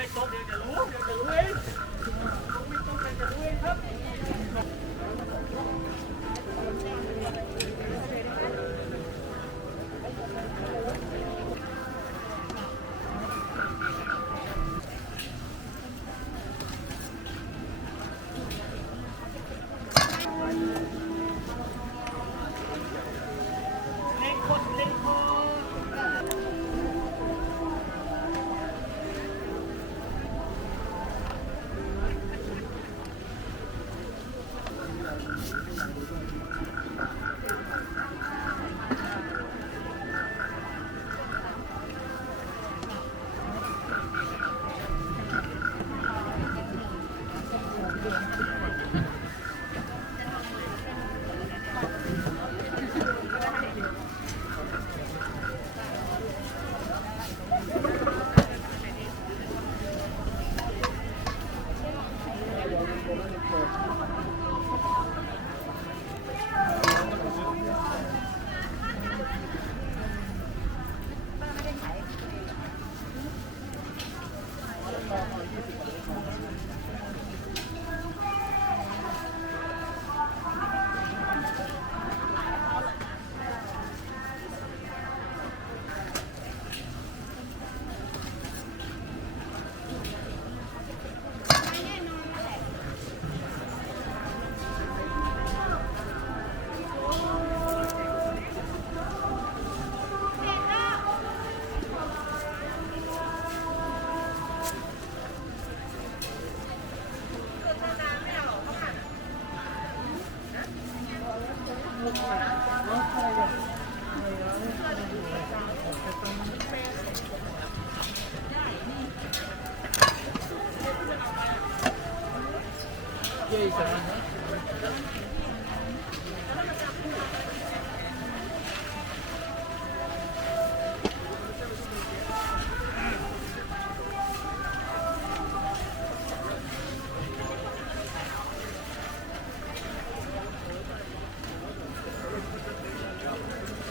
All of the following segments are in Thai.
ไม่ตกเดี๋ยวจะรู้เองไม่ตกเดี๋ยวจะรู้เองครับ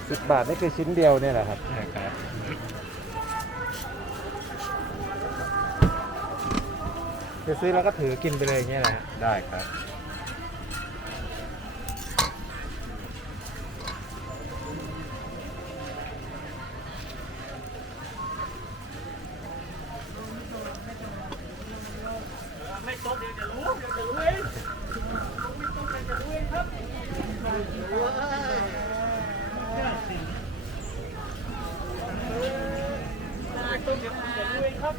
10 บาทนี่คือชิ้นเดียวเนี่ยแหละครับนะครับคือซื้อแล้วก็ถือกินไปเลยอย่างเงี้ยแหละ ได้ครับไม่ตกเดี๋ยวจะรู้เองไม่ตกเดี๋ยวจะรู้เองครับไม่ตกเดี๋ยวจะรู้เองครับ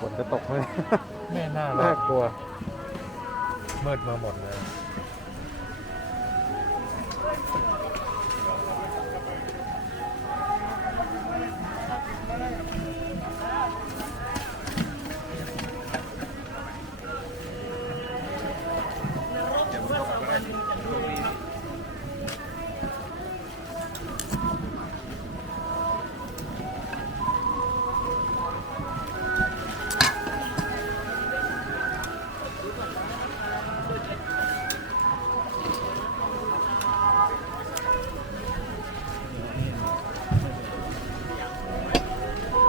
ฝนจะตกไหม ไม่น่าหร น่า อก กลัว มืดมาหมดเลย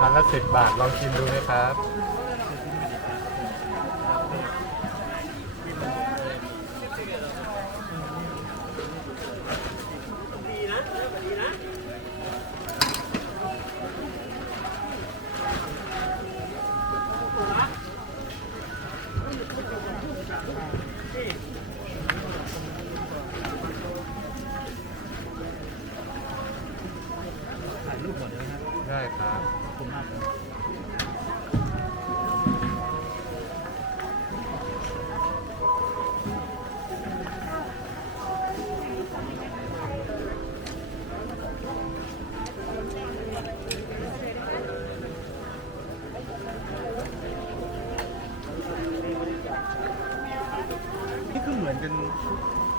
พันละ10 บาทลองชิมดูนะครับ ถ่ายรูปหมดเลยนะ ได้ครับ ขอบคุณมากครับ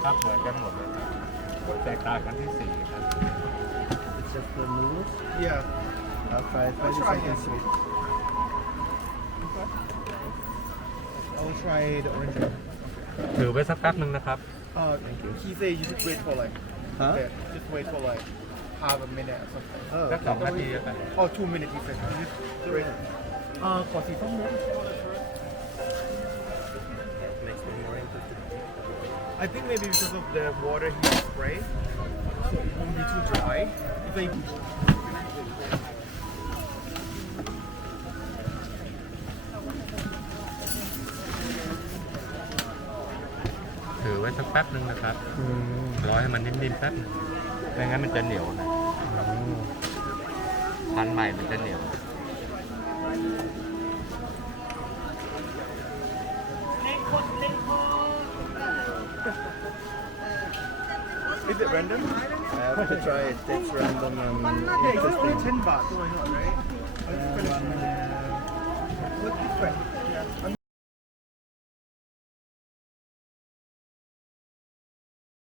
ครับเหมือนกันหมดเลยครับแตกต่างกันที่สีครับ It's just the noodles. Yeah. I'll try something sweet. I will try the orange one. ถือไว้สักแป๊บนึงนะครับ Thank you. He said you just wait for like, Huh? okay, just wait for like half a minute or something. Oh, สัก okay. 2 นาทีแล้วกัน Oh, 2 minutes, he said. You just wait. ขอสีส้มนะ Makes me more interested. I think maybe because of the water he spray, so it won't be too dry. If they ถือไว้สักแป๊บนึงนะครับ อืม รอให้มันนิ่มๆแป๊บนึงไม่งั้นมันจะเหนียวนะ อืม พันธุ์ใหม่มันจะเหนียว is it random? I have to try it. It's random and Yeah, it's only interesting. 10 baht, so why not, right? What's different?